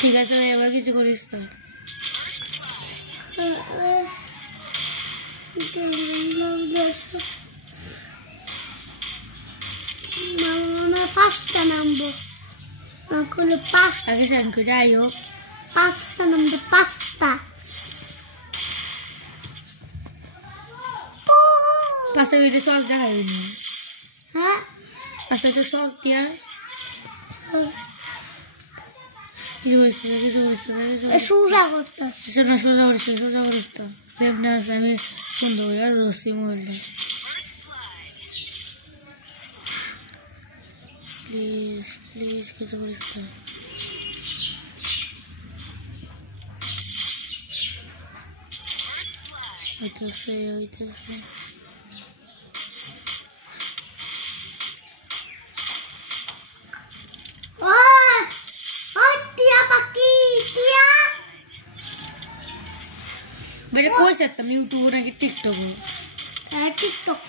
ঠিক আছে এবার কিছু করিস না পাঁচটা নামবো আগে স্যান করে আইও পাঁচটা নামবো পাঁচটা পাশে হইতে সস দেখাবি না হ্যাঁ পাশে হইতে সস দিয়া সোজা করতেছে না সোজা করিস তো তেমনি আছে আমি সুন্দর করে আর রসি মোবাইলটা প্লিজ কিছু করিস তো হইতেছে বেটা কইছে তুমি ইউটিউব নাকি টিকটক টিকটক